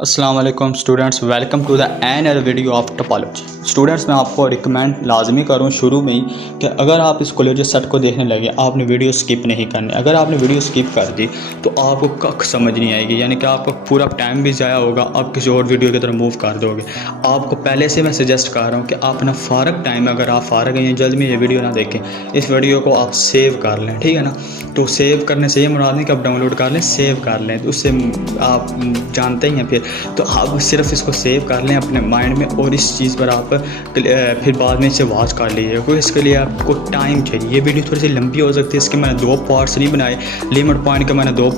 अस्सलाम वालेकुम students, welcome to the another video of topology. Students, मैं आपको रिकमेंड लाजमी करूँ शुरू में ही कि अगर आप इस कोलेज सेट को देखने लगे आपने वीडियो स्किप नहीं करनी। अगर आपने वीडियो स्किप कर दी तो आपको कख समझ नहीं आएगी, यानी कि आपका पूरा टाइम भी ज़ाया होगा, आप किसी और वीडियो की तरफ मूव कर दोगे। आपको पहले से मैं सजेस्ट कर रहा हूँ कि आप अपना फ़ारग टाइम, अगर आप फ़ारग हैं जल्द में ये वीडियो ना देखें, इस वीडियो को आप सेव कर लें, ठीक है ना। तो सेव करने से ये मुराद नहीं कि आप डाउनलोड कर लें, सेव कर लें, तो उससे आप जानते ही हैं। फिर तो आप सिर्फ इसको सेव कर लें अपने माइंड में और इस चीज़ पर आप फिर बाद में इसे वॉच कर लीजिए, क्योंकि इसके लिए आपको टाइम चाहिए। ये वीडियो थोड़ी सी लंबी हो सकती है, इसके मैंने 2 पार्ट्स नहीं बनाए, लिमिट पॉइंट के मैंने 2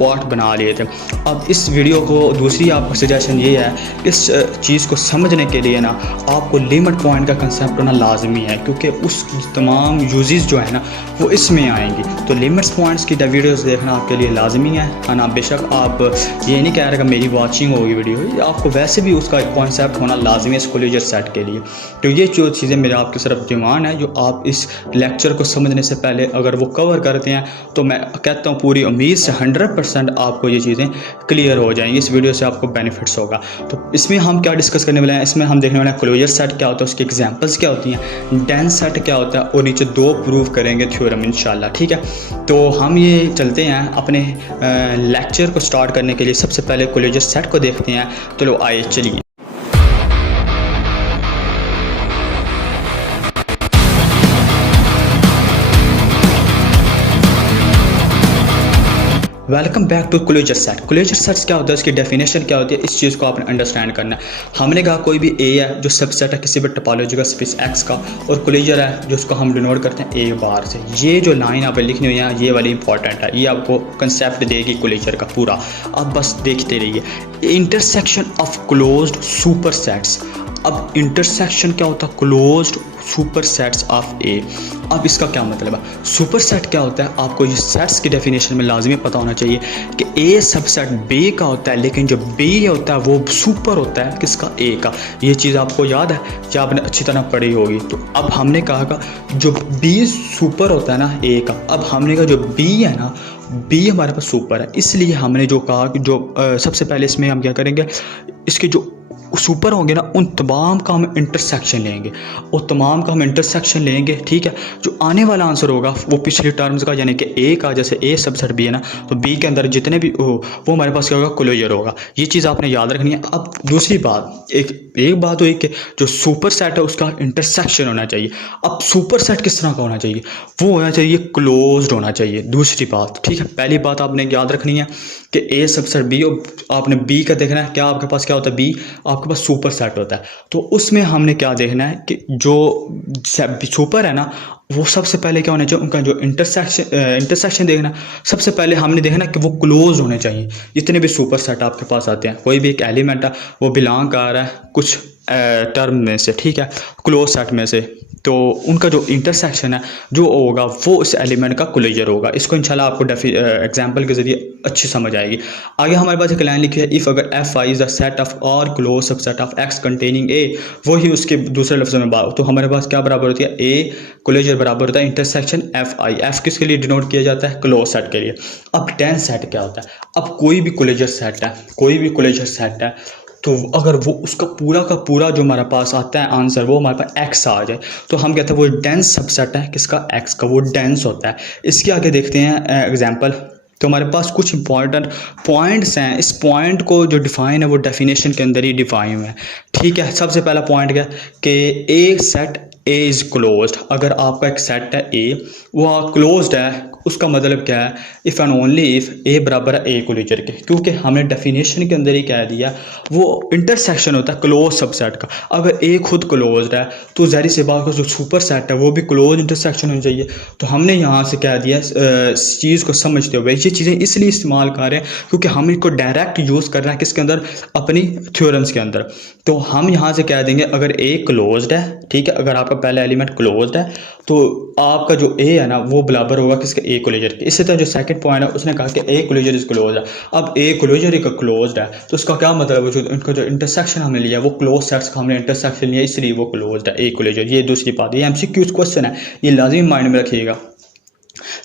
पार्ट बना लिए थे। अब इस वीडियो को दूसरी आपको सजेशन ये है, इस चीज़ को समझने के लिए ना आपको लिमिट पॉइंट का कंसेप्ट होना लाजमी है, क्योंकि उस तमाम यूजेस जो है ना वो इसमें आएंगी। तो लिमिट्स पॉइंट्स की वीडियोस देखना आपके लिए लाजमी है ना। बेशक आप ये नहीं कह रहे कि मेरी वॉचिंग होगी वीडियो, आपको वैसे भी उसका एक कॉन्सेप्ट होना लाजमी है इस कोलेजर सेट के लिए। तो ये जो चीज़ें मेरे आपकी तरफ डिमांड है, जो आप इस लेक्चर को समझने से पहले अगर वो कवर करते हैं तो मैं कहता हूँ पूरी उम्मीद से 100% आपको ये चीज़ें क्लियर हो जाएंगी। इस वीडियो से आपको बेनिफिट्स होगा। तो इसमें हम क्या डिस्कस करने वाले हैं, इसमें हम देखने वाले हैं क्लोजर सेट क्या होता है, उसकी एग्जांपल्स क्या होती हैं, डेंस सेट क्या होता है, और नीचे 2 प्रूव करेंगे थ्योरम इंशाल्लाह, ठीक है। तो हम ये चलते हैं अपने लेक्चर को स्टार्ट करने के लिए। सबसे पहले क्लोजर सेट को देखते हैं। चलो आइए चलिए। Welcome back to closure set. Closure sets क्या होता है, इसकी डेफिनेशन क्या होती है, इस चीज़ को आपने अंडरस्टैंड करना है। हमने कहा कोई भी ए है जो सबसेट है किसी भी टोपोलॉजी का स्पेस एक्स का, और क्लोजर है जो उसको हम डिनोट करते हैं ए बार से। ये जो लाइन आप लिखनी हुई है ये वाली इंपॉर्टेंट है, ये आपको कंसेप्ट देगी क्लोजर का पूरा। आप बस देखते रहिए। Intersection of closed super sets. अब इंटरसेक्शन क्या होता है, क्लोज्ड सुपर सेट्स ऑफ ए। अब इसका क्या मतलब है, सुपर सेट क्या होता है, आपको ये सेट्स की डेफिनेशन में लाजमी पता होना चाहिए कि ए सबसेट बी का होता है, लेकिन जो बी होता है वो सुपर होता है किसका, ए का। ये चीज़ आपको याद है या आपने अच्छी तरह पढ़ी होगी। तो अब हमने कहा जो बी सुपर होता है ना ए का, अब हमने कहा जो बी है ना, बी हमारे पास सुपर है, इसलिए हमने जो कहा कि जो सबसे पहले इसमें हम क्या करेंगे, इसके जो सुपर होंगे ना उन तमाम का हम इंटरसेक्शन लेंगे, और तमाम का हम इंटरसेक्शन लेंगे, ठीक है। जो आने वाला आंसर होगा वो पिछले टर्म्स का, यानी कि ए का, जैसे ए सबसेट बी है ना, तो बी के अंदर जितने भी हो वो हमारे पास क्या होगा, क्लोजर होगा। ये चीज़ आपने याद रखनी है। अब दूसरी बात, एक बात हुई कि जो सुपर सेट है उसका इंटरसेक्शन होना चाहिए। अब सुपर सेट किस तरह का होना चाहिए, वो होना चाहिए क्लोज्ड होना चाहिए। दूसरी बात, ठीक है। पहली बात आपने याद रखनी है कि ए सबसेट बी, आपने बी का देखना है क्या आपके पास क्या होता है, बी आपके पास सुपर सेट होता है। तो उसमें हमने क्या देखना है कि जो सुपर है ना वो सबसे पहले क्या होना चाहिए, उनका जो इंटरसेक्शन देखना। सबसे पहले हमने देखना कि वो क्लोज होने चाहिए। जितने भी सुपर सेट आपके पास आते हैं, कोई भी एक एलिमेंट है वो बिलोंग कर रहा है कुछ टर्म में से, ठीक है, क्लोज सेट में से, तो उनका जो इंटरसेक्शन है जो होगा वो उस एलिमेंट का क्लोजर होगा। इसको इंशाल्लाह आपको एग्जांपल के जरिए अच्छी समझ आएगी। आगे हमारे पास एक लाइन लिखी है, इफ़ अगर F I is the set of और close subset of X containing A, वही उसके दूसरे लफ्ज़ों में बात, तो हमारे पास क्या बराबर होती है, ए क्लोजर बराबर होता है इंटरसेक्शन एफ आई। एफ किसके लिए डिनोट किया जाता है, क्लोज सेट के लिए। अब डेंस सेट क्या होता है, अब कोई भी क्लोजर सेट है, कोई भी क्लोजर सेट है, तो अगर वो उसका पूरा का पूरा जो हमारे पास आता है आंसर वो हमारे पास एक्स आ जाए, तो हम कहते हैं वो डेंस सबसेट है किसका, एक्स का, वो डेंस होता है। इसके आगे देखते हैं एग्जांपल। तो हमारे पास कुछ इंपॉर्टेंट पॉइंट्स हैं, इस पॉइंट को जो डिफाइन है वो डेफिनेशन के अंदर ही डिफाइन है, ठीक है। सबसे पहला पॉइंट क्या कि ए सेट ए इज़ क्लोज्ड। अगर आपका एक सेट है ए, वो क्लोज्ड है, उसका मतलब क्या है, इफ़ एंड ओनली इफ़ ए बराबर है ए क्लोजर के, क्योंकि हमने डेफिनेशन के अंदर ही कह दिया वो इंटरसेक्शन होता है क्लोज सबसेट का। अगर ए खुद क्लोज्ड है तो ज़ाहिर सी बात है जो सुपर सेट है वो भी क्लोज इंटरसेक्शन होनी चाहिए। तो हमने यहाँ से कह दिया इस चीज़ को समझते हुए, ये चीज़ें इसलिए इस्तेमाल कर रहे हैं क्योंकि हम इनको डायरेक्ट यूज़ कर रहे हैं किसके अंदर, अपनी थ्योरम्स के अंदर। तो हम यहाँ से कह देंगे अगर ए क्लोज्ड है, ठीक है, अगर आपका पहला एलिमेंट क्लोज्ड है तो आपका जो ए है ना वो बराबर होगा किसके, ए क्लोजर के। इसी तरह जो सेकंड पॉइंट है उसने कहा कि ए क्लोजर इज क्लोज है। अब ए क्लोजर एक क्लोज्ड है तो उसका क्या मतलब है, जो इनका जो इंटरसेक्शन हमने लिया वो क्लोज सेट्स का हमने इंटरसेक्शन लिया, इसलिए वो क्लोज्ड है, ए क्लोजर। ये दूसरी बात, ये एमसीक्यू क्वेश्चन है, ये लाजिमी माइंड में रखिएगा।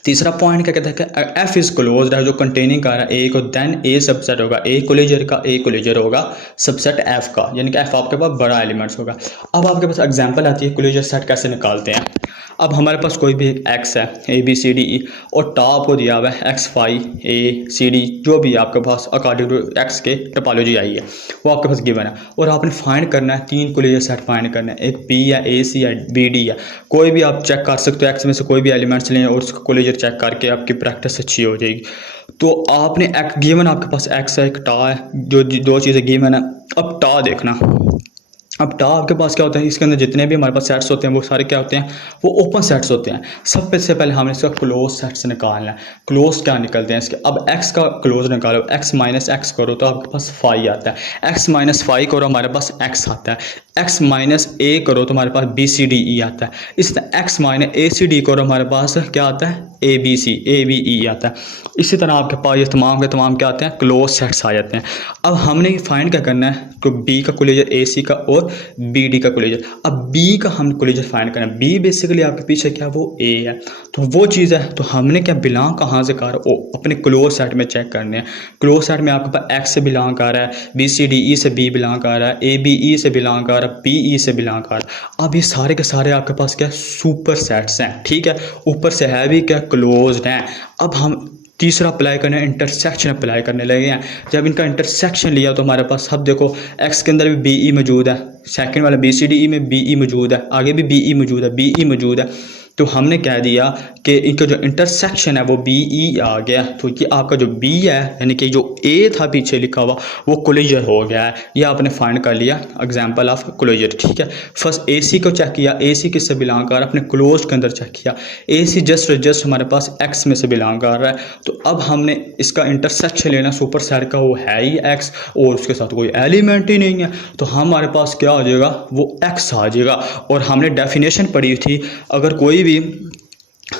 तीसरा पॉइंट क्या कहता है कि एफ इज क्लोज है, जो कंटेनिंग कर रहा है ए को, देन ए सबसेट होगा ए कोलेजर का, ए कोलेजर होगा सबसेट एफ का, यानी कि एफ आपके पास बड़ा एलिमेंट्स होगा। अब आपके पास एग्जांपल आती है कोलेजर सेट कैसे निकालते हैं। अब हमारे पास कोई भी एक एक्स है A B C D E और टॉप को दिया हुआ है एक्स फाइव ए सी डी, जो भी आपके पास अकॉर्डिंग टू एक्स के टोपोलॉजी आई है वो आपके पास गिवन है, और आपने फाइंड करना है 3 कोलेजर सेट फाइंड करना है। एक बी है, ए सी है, बी डी है, कोई भी आप चेक कर सकते हो, एक्स में से कोई भी एलिमेंट्स लें और उसका कोलेजर चेक करके आपकी प्रैक्टिस अच्छी हो जाएगी। तो आपने एक गिवन आपके पास एक्स है, एक टा है, जो दो चीज़ें गिवन है। अब टा देखना, अब टा आपके पास क्या होता है, इसके अंदर जितने भी हमारे पास सेट्स होते हैं वो सारे क्या होते हैं, वो ओपन सेट्स होते हैं। सबसे पहले हमें इसका क्लोज सेट्स निकालना है। क्लोज क्या निकलते हैं इसके, अब एक्स का क्लोज निकालो, एक्स माइनस एक्स करो तो आपके पास 5 आता है, एक्स माइनस 5 करो हमारे पास एक्स आता है, एक्स माइनस ए करो तो हमारे पास बी सी डी ई आता है, इस तरह एक्स माइनस ए सी डी करो हमारे पास क्या आता है, A B C A B E आता है। इसी तरह आपके पास ये तमाम के तमाम क्या आते हैं, क्लोज सेट्स आ जाते हैं। अब हमने फाइंड क्या करना है, तो बी का कोलेजर ए सी का और बी डी का कोलेजर। अब बी का हम कोलेजर फाइंड करना है, बी बेसिकली आपके पीछे क्या वो ए है, तो वो चीज़ है। तो हमने क्या बिलोंग कहाँ से कर ओ अपने क्लोज सेट में चेक करने हैं। क्लोज सेट में आपके पास एक्स से बिलोंग कर रहा है, बी सी डी ई से बी बिलोंग कर रहा है, ए बी ई से बिलोंग कर रहा है, बी ई से बिलोंग कर रहा है। अब ये सारे के सारे आपके पास क्या सुपर सेट्स हैं, ठीक है, ऊपर से है भी क्या क्लोज्ड हैं। अब हम तीसरा अप्लाई करने, इंटरसेक्शन अप्लाई करने लगे हैं। जब इनका इंटरसेक्शन लिया तो हमारे पास अब देखो एक्स के अंदर भी बी ई मौजूद है, सेकंड वाला बी सी डी ई में बी ई मौजूद है, आगे भी बी ई मौजूद है, बी ई मौजूद है। तो हमने कह दिया कि इनका जो इंटरसेक्शन है वो बी ई आ गया, तो ये आपका जो बी है यानी कि जो ए था पीछे लिखा हुआ वो कोलेजर हो गया है। ये आपने फाइंड कर लिया एग्जांपल ऑफ कोलेजर, ठीक है। फर्स्ट ए सी को चेक किया, ए सी किससे बिलोंग कर रहा है, अपने क्लोज के अंदर चेक किया, ए सी जस्ट हमारे पास एक्स में से बिलोंग कर रहा है। तो अब हमने इसका इंटरसेक्शन लेना, सुपर सेट का वो है ही एक्स और उसके साथ कोई एलिमेंट ही नहीं है, तो हमारे पास क्या आ जाएगा, वो एक्स आ जाएगा। और हमने डेफिनेशन पढ़ी थी, अगर कोई भी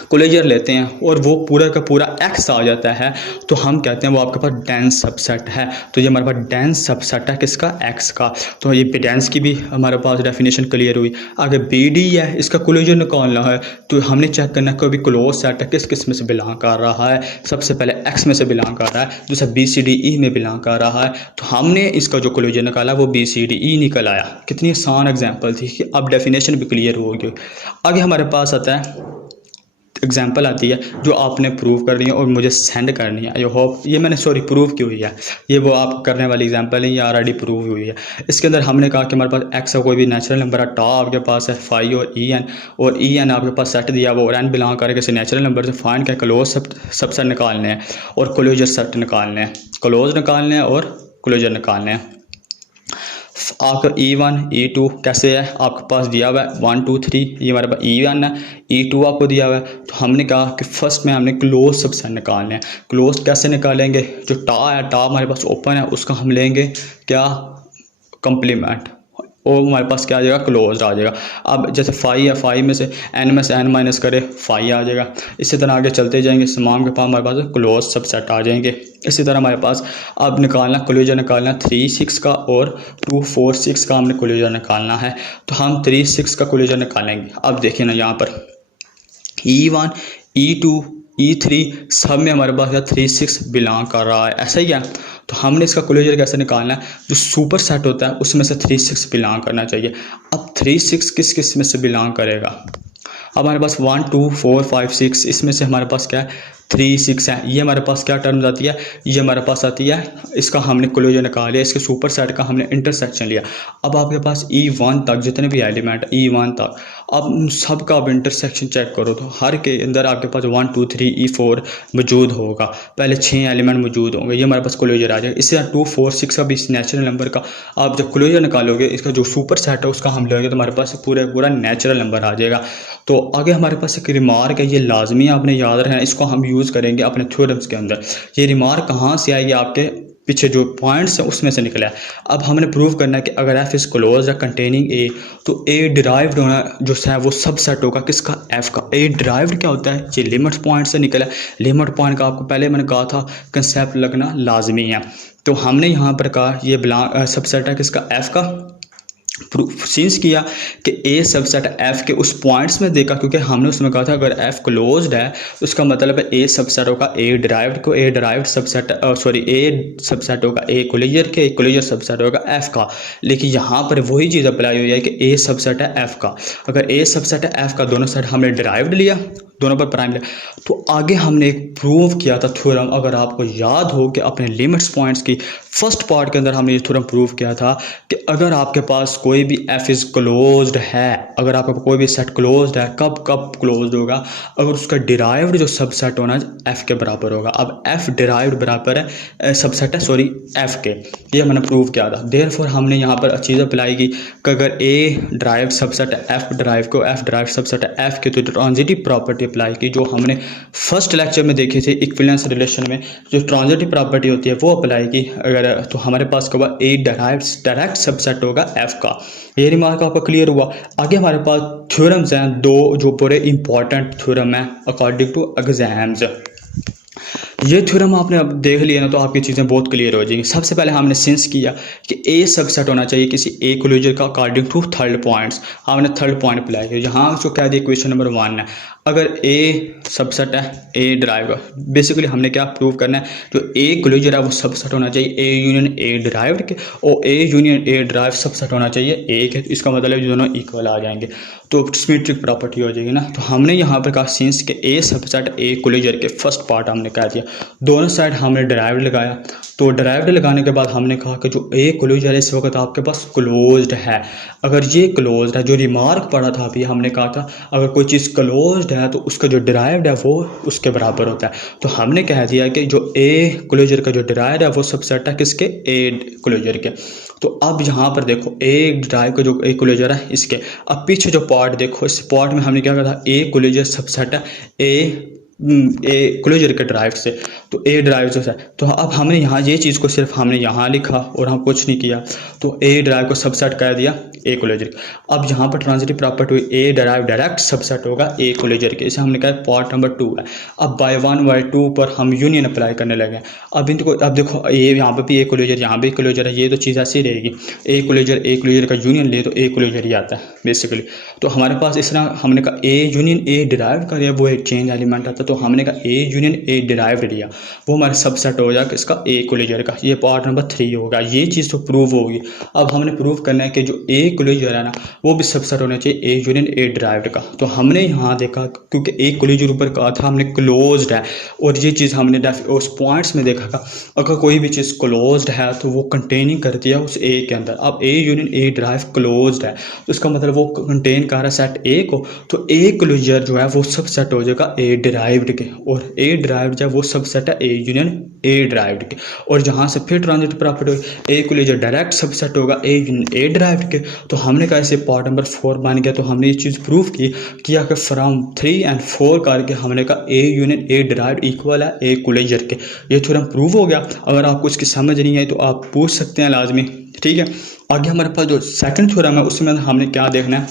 कोलेजर लेते हैं और वो पूरा का पूरा एक्स आ जाता है तो हम कहते हैं वो आपके पास डेंस सबसेट है। तो ये हमारे पास डेंस सबसेट है किसका, एक्स का। तो ये डेंस की भी हमारे पास डेफिनेशन क्लियर हुई। आगे बी डी है, इसका कोलेजर निकालना है तो हमने चेक करना है कोई क्लोज सेट है किस किस में से बिलोंग कर रहा है। सबसे पहले एक्स में से बिलोंग कर रहा है, दूसरा बी सी डी ई में बिलोंग कर रहा है, तो हमने इसका जो कोलेजर निकाला वो बी सी डी ई निकल आया। कितनी आसान एग्जाम्पल थी कि अब डेफिनेशन भी क्लियर हो गई। आगे हमारे पास आता है एग्जाम्पल आती है जो आपने प्रूव करनी है और मुझे सेंड करनी है। आई होप ये मैंने प्रूव की हुई है, ये वो आप करने वाली एग्जाम्पल है, ये ऑलरेडी प्रूव हुई है। इसके अंदर हमने कहा कि हमारे पास एक्स का कोई भी नेचुरल नंबर है, टा आपके पास है 5 और ई एन आपके पास सेट दिया वो और एन बिलोंग करके किसी नेचुरल नंबर से फाइंड कर क्लोज सबसेट निकालने हैं और क्लोजर सेट निकालने हैं, क्लोज निकालने हैं और क्लोजर निकालने हैं। आपका E1 E2 कैसे है, आपके पास दिया हुआ है 1 2 3, ये हमारे पास E1 है, E2 आपको दिया हुआ है। तो हमने कहा कि फर्स्ट में हमने क्लोज सबसेट निकालने हैं। क्लोज कैसे निकालेंगे, जो टा है, टा हमारे पास ओपन है, उसका हम लेंगे क्या कंप्लीमेंट और हमारे पास क्या आ जाएगा, क्लोज आ जाएगा। अब जैसे 5 है, 5 में से n माइनस करे 5 आ जाएगा। इसी तरह आगे चलते जाएंगे, तमाम के पास हमारे पास क्लोज सबसेट आ जाएंगे। इसी तरह हमारे पास अब निकालना क्लोजर निकालना 3 6 का और 2 4 6 का हमने क्लोजर निकालना है। तो हम 3 6 का क्लोजर निकालेंगे। अब देखिए ना यहाँ पर E1 E2 E3 सब में हमारे पास 3 6 बिलोंग कर रहा है, ऐसा ही है। तो हमने इसका क्लोजर कैसे निकालना है, जो सुपर सेट होता है उसमें से 3 6 बिलोंग करना चाहिए। अब 3 6 किस किस में से बिलोंग करेगा, अब हमारे पास 1 2 4 5 6 इसमें से हमारे पास क्या है 3 6 है। ये हमारे पास क्या टर्म्स आती है, ये हमारे पास आती है, इसका हमने क्लोजर निकाल लिया, इसके सुपर सेट का हमने इंटरसेक्शन लिया। अब आपके पास E1 तक जितने भी एलिमेंट E1 तक अब सबका आप इंटरसेक्शन चेक करो तो हर के अंदर आपके पास 1 2 3 E4 मौजूद होगा, पहले 6 एलिमेंट मौजूद होंगे, ये हमारे पास क्लोजर आ जाएगा। इससे 2 4 6 का भी इस नेचुरल नंबर का आप जब क्लोजर निकालोगे, इसका जो सुपर सेट है उसका हम लेंगे तो हमारे पास पूरा नेचुरल नंबर आ जाएगा। तो आगे हमारे पास एक रिमार्क है, ये लाजमी आपने याद रखना, इसको हम यूज़ करेंगे अपने थ्योरम्स के अंदर। ये रिमार्क कहाँ से आई, आपके पीछे जो पॉइंट्स हैं उसमें से निकला है। अब हमने प्रूव करना है कि अगर एफ इज क्लोज है कंटेनिंग ए, तो ए डिराइव्ड होना जो है वो सब सेट होगा किसका, एफ का। ए डिराइव्ड क्या होता है, ये लिमिट पॉइंट से निकला है। लिमिट पॉइंट का आपको पहले मैंने कहा था कंसेप्ट लगना लाजमी है। तो हमने यहाँ पर कहा ये सब सेट है किसका, एफ का। सिंस किया कि ए सबसेट एफ के उस पॉइंट्स में देखा, क्योंकि हमने उसमें कहा था अगर एफ क्लोज्ड है तो उसका मतलब है ए सबसेट होगा ए डिराइव्ड को, ए डिराइव्ड सबसेट ए सबसेट होगा ए कोलिजर के, कोलिजर सबसेट होगा एफ का। लेकिन यहाँ पर वही चीज़ अप्लाई हुई है कि ए सबसेट है एफ का। अगर ए सबसेट है एफ का, दोनों साइड हमने डिराइव्ड लिया, दोनों पर प्राइम लिया, तो आगे हमने एक प्रूव किया था थ्योरम, अगर आपको याद हो कि अपने लिमिट्स पॉइंट्स की फर्स्ट पार्ट के अंदर हमने ये थ्योरम प्रूव किया था कि अगर आपके पास कोई भी एफ इज़ क्लोज्ड है, अगर आपका कोई भी सेट क्लोज्ड है, कब कब क्लोज्ड होगा, अगर उसका डिराइव्ड जो सबसेट होना एफ के बराबर होगा। अब एफ डिराइव्ड बराबर है सबसेट है सॉरी एफ के, ये मैंने प्रूव किया था। देयरफॉर हमने यहाँ पर चीज़ अप्लाई की कि अगर ए ड्राइव सबसेट है एफ ड्राइव को, एफ ड्राइव सबसेट है एफ के, तो ट्रांजिटिव प्रॉपर्टी अप्लाई की जो हमने फर्स्ट लेक्चर में देखी थी इक्विवेलेंस रिलेशन में, जो ट्रांजिटिव प्रॉपर्टी होती है वो अप्लाई की। अगर तो हमारे पास क्या हुआ, ए डायरेक्ट सबसेट होगा एफ का। ये रिमार्क आपका क्लियर हुआ। आगे हमारे पास थ्योरम्स हैं दो जो बड़े इंपॉर्टेंट थ्योरम है अकॉर्डिंग टू एग्जाम्स। ये थ्योरम आपने अब देख लिया ना तो आपकी चीज़ें बहुत क्लियर हो जाएंगी। सबसे पहले हमने सेंस किया कि ए सबसेट होना चाहिए किसी ए क्लोजर का अकॉर्डिंग टू थर्ड पॉइंट्स। हमने थर्ड पॉइंट अप्लाई किया, यहाँ जो कह दिया क्वेश्चन नंबर 1 है, अगर ए सबसेट है ए ड्राइव का, बेसिकली हमने क्या प्रूव करना है, जो ए क्लोजर है वो सबसेट होना चाहिए ए यूनियन ए ड्राइव्ड के, और ए यूनियन ए ड्राइव सबसेट होना चाहिए ए के। इसका मतलब ये दोनों इक्वल आ जाएंगे तो सिमेट्रिक प्रॉपर्टी हो जाएगी ना। तो हमने यहाँ पर कहा सिंस के ए सबसेट ए क्लोजर के फर्स्ट पार्ट हमने कह दिया, दोनों साइड हमने डिराइव्ड लगाया। तो डिराइव्ड लगाने के बाद हमने कहा कि जो ए क्लोजर है इस वक्त आपके पास क्लोज्ड है। अगर ये क्लोज्ड है, जो रिमार्क पढ़ा था अभी हमने कहा था अगर कोई चीज़ क्लोज्ड है तो उसका जो डिराइव्ड है वो उसके बराबर होता है। तो हमने कह दिया कि जो ए क्लोजर का जो डिराइव्ड है वो सबसेट है किसके, ए क्लोजर के। तो अब यहाँ पर देखो ए ड्राइव का जो ए क्लोजर है इसके, अब पीछे जो पार्ट देखो, इस पार्ट में हमने क्या कहा था, ए क्लोजर सबसेट है ए क्लोजर के ड्राइव से, तो ए ड्राइव जो है। तो अब हमने यहाँ ये चीज़ को सिर्फ हमने यहाँ लिखा और हम कुछ नहीं किया, तो ए ड्राइव को सबसेट कर दिया ए क्लोजर। अब यहाँ पर ट्रांजिटिव प्रॉपर्टी हुई, ए ड्राइव डायरेक्ट सबसेट होगा ए क्लोजर के, इसे हमने कहा पार्ट नंबर 2 है। अब बाय 1 बाय 2 पर हम यूनियन अप्लाई करने लगे। अब इनको अब देखो ये यहाँ पर भी ए क्लोजर, यहाँ भी क्लोजर है, ये तो चीज़ ऐसी रहेगी, ए क्लोजर का यूनियन ले तो ए क्लोजर ही आता है बेसिकली। तो हमारे पास इस तरह हमने कहा ए यूनियन ए डिराइव करिए, वो एक चेंज एलिमेंट आता है, तो हमने कहा ए यूनियन ए डिराइव्ड लिया, वो हमारे सबसेट हो जाएगा इसका ए क्लोजर का। ये पार्ट नंबर 3 होगा, ये चीज़ तो प्रूव होगी। अब हमने प्रूव करना है कि जो ए क्लोजर है ना वो भी सबसेट होना चाहिए ए यूनियन ए डिराइव्ड का। तो हमने यहाँ देखा क्योंकि ए क्लोजर ऊपर कहा था हमने क्लोज्ड है, और ये चीज़ हमने उस पॉइंट्स में देखा था अगर कोई भी चीज़ क्लोज्ड है तो वो कंटेनिंग करती है उस ए के अंदर। अब ए यूनियन ए डिराइव क्लोज्ड है तो इसका मतलब वो कंटेन कर रहा है सेट ए को, तो ए क्लोजर जो है वो सबसेट हो जाएगा ए डिराइव्ड के, और ए डिराइव्ड जो है वो सबसेट है ए यूनियन ए डिराइव्ड के। और जहाँ से फिर transitive property A closure direct subset होगा ए यूनियन ए डिराइव्ड के। तो हमने कहा इसे पार्ट नंबर 4 बन गया। तो हमने ये चीज़ प्रूव किया कि फ्रॉम 3 और 4 करके हमने कहा ए यूनियन ए डिराइव्ड इक्वल है ए क्लोजर के। ये थ्योरम प्रूव हो गया। अगर आपको इसकी समझ नहीं आई तो आप पूछ सकते हैं लाजमी, ठीक है। आगे हमारे पास जो सेकंड थ्योरम है उसमें हमने क्या देखना है,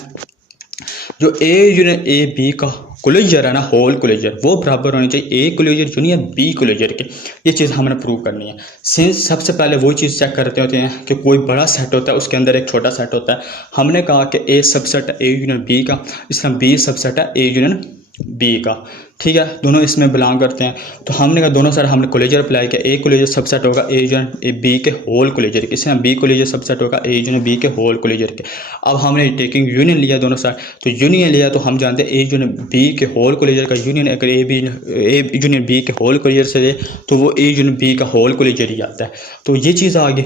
जो ए यूनियन ए बी का क्लोजर है ना, होल क्लोजर, वो बराबर होनी चाहिए A closure union B closure के। ये चीज़ हमने प्रूव करनी है। सिंस सबसे पहले वो चीज़ चेक करते होते हैं कि कोई बड़ा सेट होता है उसके अंदर एक छोटा सेट होता है। हमने कहा कि ए सबसेट है ए यूनियन बी का, इसमें बी सबसेट है ए यूनियन बी का, ठीक है, दोनों इसमें बिलोंग करते हैं। तो हमने कहा दोनों साइड हमने क्लोजर अप्लाई किया, ए क्लोजर सबसेट होगा ए यूनियन ए बी के होल क्लोजर के, इसमें बी क्लोजर सबसेट होगा ए यूनियन बी के होल क्लोजर के। अब हमने टेकिंग यूनियन लिया दोनों साइड, तो यूनियन लिया तो हम जानते हैं ए यूनियन बी के होल क्लोजर का यूनियन अगर ए यूनियन बी के होल क्लोजर से ले तो वो ए यूनियन बी का होल क्लोजर ही आता है। तो ये चीज़ आ गई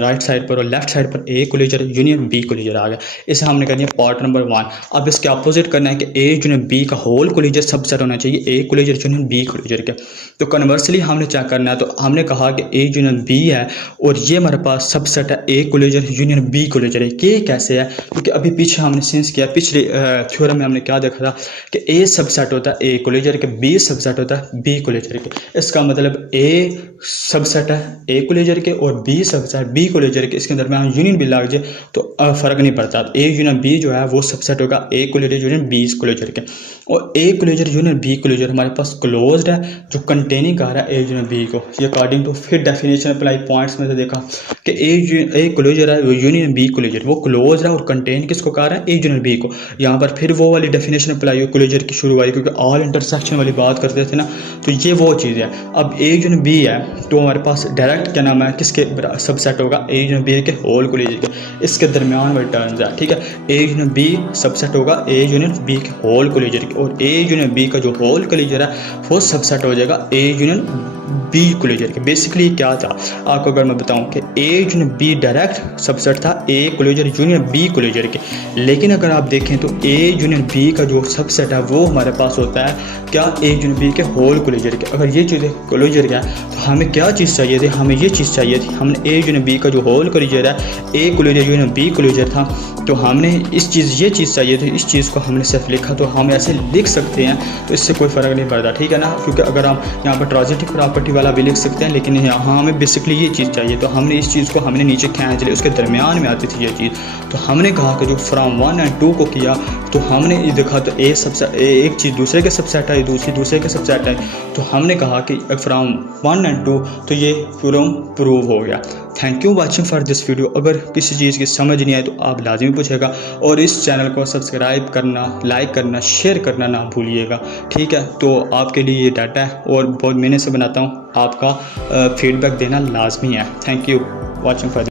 राइट साइड पर, और लेफ्ट साइड पर A closure union B closure आ गया। इसे हमने कर दिया पार्ट नंबर 1। अब इसके अपोजिट करना है कि ए यूनियन बी का होल क्लोजर सबसेट होना चाहिए A closure union B closure के। तो कन्वर्सली हमने चेक करना है, तो हमने कहा कि ए यूनियन बी है और ये हमारे पास सबसेट है A closure union B closure है। ये कैसे है, क्योंकि अभी पीछे हमने सेंस किया, पिछले थ्योरम में हमने क्या देखा था कि ए सबसेट होता है ए क्लोजर के, बी सबसेट होता है बी क्लोजर के। इसका मतलब ए सबसेट है ए क्लोजर के और बी सबसेट बी क्लोजर के, इसके अंदर में यूनियन भी लग जाए तो फ़र्क नहीं पड़ता। ए यूनियन बी जो है वो सबसेट होगा A closure union B closure के। और A closure union B closure हमारे पास क्लोज्ड है जो कंटेनिंग कर रहा है ए यूनियन बी को, ये अकॉर्डिंग टू फिर डेफिनेशन अप्लाई पॉइंट्स में से देखा कि ए क्लोजर है वो यूनियन बी क्लोजर, वो क्लोज है और कंटेन किसको कर रहा है ए यूनियन बी को। यहाँ पर फिर वो वाली डेफिनेशन अप्लाई हो क्लोजर की शुरू वाली, क्योंकि ऑल इंटरसेक्शन वाली बात करते थे ना, तो ये वो चीज़ है। अब ए यूनियन बी है तो हमारे पास डायरेक्ट क्या नाम है किसके सबसेट होगा, ए यूनियन बी के होल क्लोजर के, इसके दरमियान वाले टर्म्स है, ठीक है। ए यूनियन बी सबसेट होगा ए यूनियन बी के होल क्लोजर के, और ए यूनियन बी का जो होल क्लोजर है वो सबसेट हो जाएगा ए यूनियन बी क्लोजर के। बेसिकली क्या था आपको अगर मैं बताऊं कि A union B direct subset था A closure union B closure के, लेकिन अगर आप देखें तो ए यूनियन बी का जो सबसेट है वो हमारे पास होता है क्या ए यूनियन बी के होल क्लोजर के। अगर ये चीज़ क्लोजर का तो हमें क्या चीज़ चाहिए थी, हमें ये चीज़ चाहिए थी, हमने ए यूनियन बी का जो होल क्लोजर है A closure union B closure था, तो हमने ये चीज़ चाहिए थी, इस चीज़ को हमने सिर्फ लिखा, तो हम ऐसे लिख सकते हैं तो इससे कोई फ़र्क नहीं पड़ता, ठीक है ना। क्योंकि अगर हम यहाँ पर ट्रांजिटिव प्रॉपर्टी वाला भी लिख सकते हैं, लेकिन यहाँ हमें बेसिकली ये चीज़ चाहिए, तो हमने इस चीज़ को हमने नीचे खींच लिया, उसके दरमियान में आती थी ये चीज़। तो हमने कहा कि जो फ्रॉम 1 और 2 को किया तो हमने ये देखा तो एक चीज़ दूसरे के सबसेट आई, दूसरे के सबसेट आई, तो हमने कहा कि फ्रॉम 1 और 2 तो ये प्रूव हो गया। Thank you watching for this video. अगर किसी चीज़ की समझ नहीं आए तो आप लाजिमी पूछेगा, और इस चैनल को सब्सक्राइब करना, लाइक करना, शेयर करना ना भूलिएगा, ठीक है। तो आपके लिए ये डाटा है और बहुत मेहनत से बनाता हूँ, आपका फीडबैक देना लाजमी है। Thank you watching for